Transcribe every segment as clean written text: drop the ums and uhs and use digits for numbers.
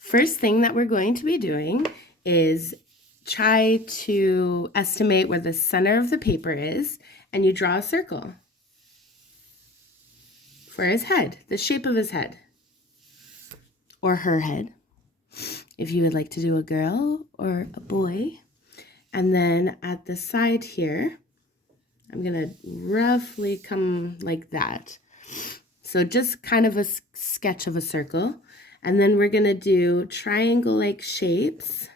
First thing that we're going to be doing is try to estimate where the center of the paper is, and you draw a circle for his head, the shape of his head, or her head, if you would like to do a girl or a boy. And then at the side here, I'm gonna roughly come like that. So just kind of a sketch of a circle. And then we're gonna do triangle-like shapes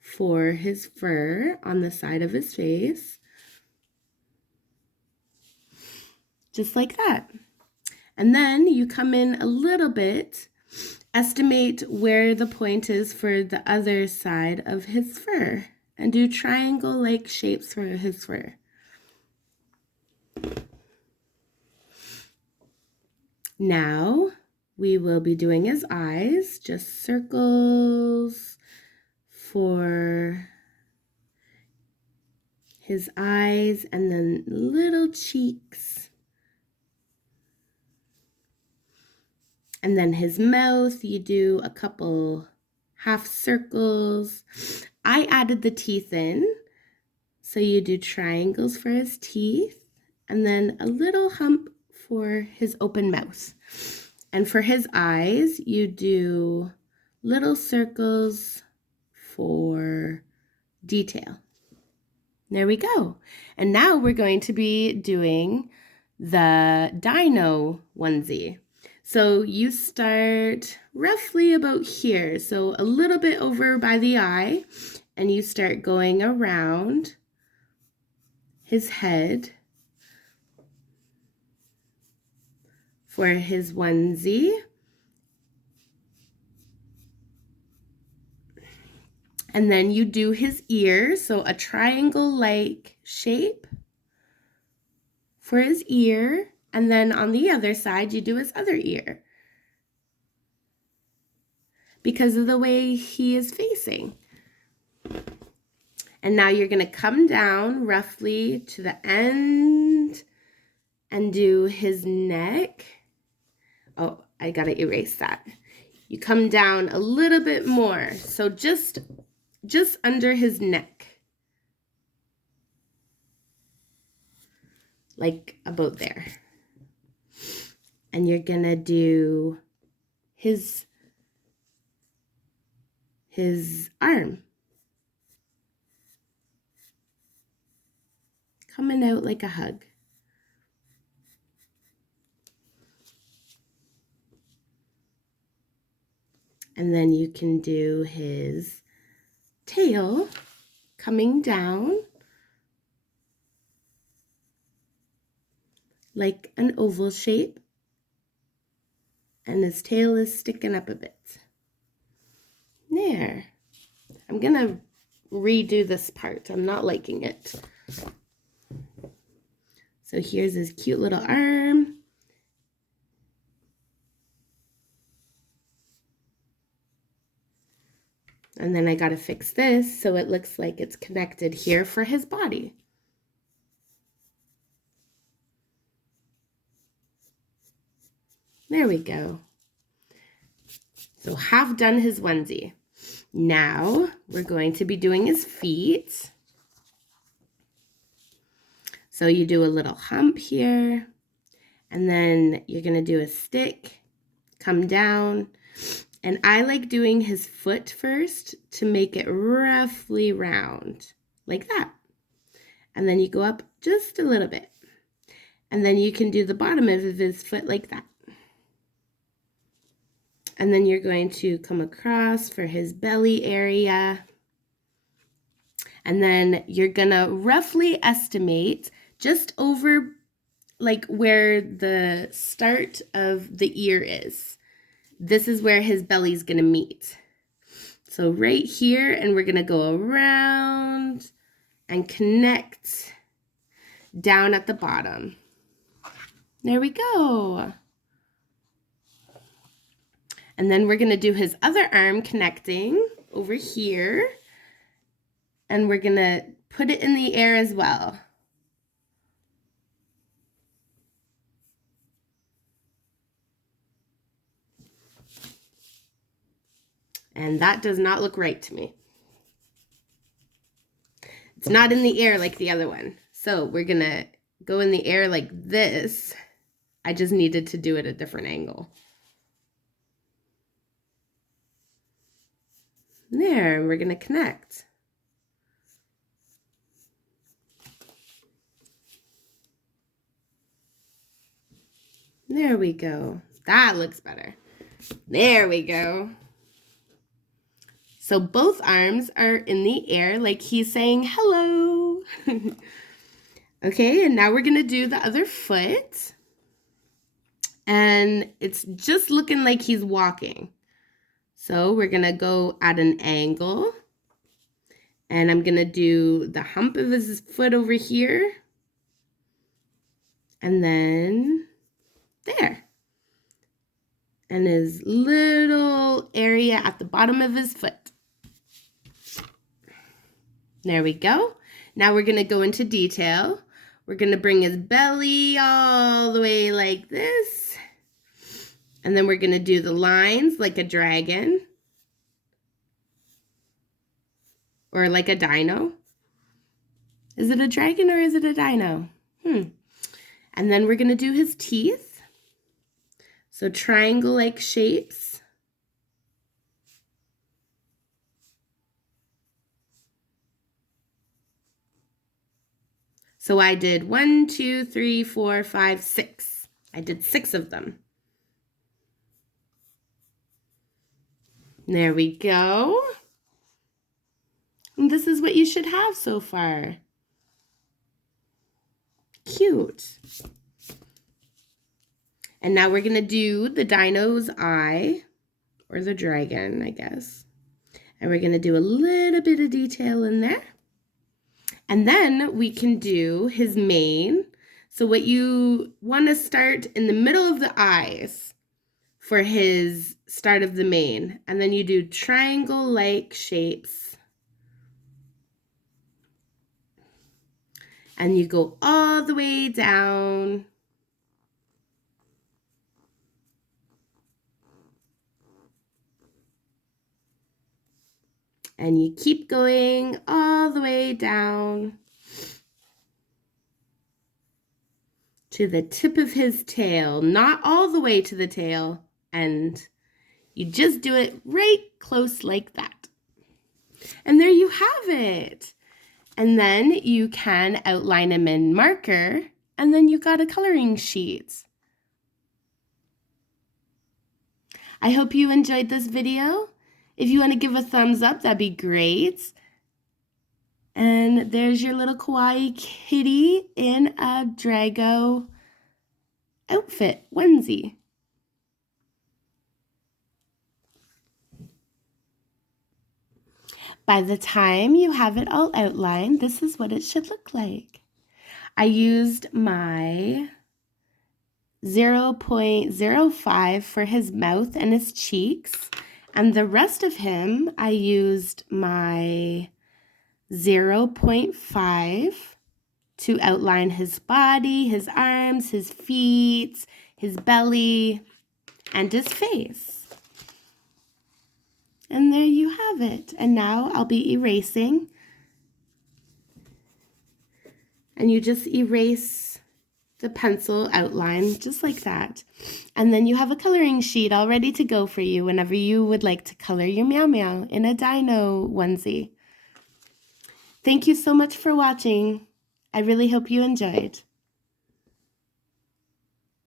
for his fur on the side of his face. Just like that. And then you come in a little bit, estimate where the point is for the other side of his fur, and do triangle-like shapes for his fur. Now we will be doing his eyes, just circles for his eyes, and then little cheeks. And then his mouth, you do a couple half circles. I added the teeth in, so you do triangles for his teeth, and then a little hump for his open mouth. And for his eyes, you do little circles for detail. There we go. And now we're going to be doing the dino onesie. So you start roughly about here, so a little bit over by the eye, and you start going around his head for his onesie. And then you do his ear, so a triangle-like shape for his ear. And then on the other side, you do his other ear because of the way he is facing. And now you're going to come down roughly to the end and do his neck. Oh, I got to erase that. You come down a little bit more, so just under his neck. Like about there. And you're gonna do his arm. Coming out like a hug. And then you can do his tail coming down like an oval shape. And his tail is sticking up a bit. There. I'm gonna redo this part. I'm not liking it. So here's his cute little arm. And then I gotta fix this so it looks like it's connected here for his body. There we go. So half done his onesie. Now we're going to be doing his feet. So you do a little hump here, and then you're gonna do a stick, come down, and I like doing his foot first to make it roughly round, like that. And then you go up just a little bit. And then you can do the bottom of his foot like that. And then you're going to come across for his belly area. And then you're gonna roughly estimate just over like where the start of the ear is. This is where his belly's gonna meet. So right here, and we're gonna go around and connect down at the bottom. There we go. And then we're gonna do his other arm connecting over here. And we're gonna put it in the air as well. And that does not look right to me. It's not in the air like the other one. So we're gonna go in the air like this. I just needed to do it a different angle. There, we're gonna connect. There we go. That looks better. There we go. So both arms are in the air like he's saying hello. Okay, and now we're gonna do the other foot. And it's just looking like he's walking. So we're gonna go at an angle. And I'm gonna do the hump of his foot over here. And then there. And his little area at the bottom of his foot. There we go. Now we're gonna go into detail. We're gonna bring his belly all the way like this. And then we're gonna do the lines like a dragon. Or like a dino. Is it a dragon or is it a dino? And then we're gonna do his teeth. So triangle-like shapes. So I did 1, 2, 3, 4, 5, 6. I did 6 of them. There we go. And this is what you should have so far. Cute. And now we're gonna do the dino's eye, or the dragon, I guess. And we're gonna do a little bit of detail in there. And then we can do his mane. So what you wanna start in the middle of the eyes for his start of the mane. And then you do triangle-like shapes. And you go all the way down. And you keep going all the way down to the tip of his tail, not all the way to the tail, and you just do it right close like that. And there you have it. And then you can outline him in marker, and then you got a coloring sheet. I hope you enjoyed this video. If you want to give a thumbs up, that'd be great. And there's your little kawaii kitty in a Drago outfit, onesie. By the time you have it all outlined, this is what it should look like. I used my 0.05 for his mouth and his cheeks, and the rest of him I used my 0.5 to outline his body, his arms, his feet, his belly, and his face. And there you have it. And now I'll be erasing. And you just erase the pencil outline just like that. And then you have a coloring sheet all ready to go for you whenever you would like to color your Meow Meow in a dino onesie. Thank you so much for watching. I really hope you enjoyed.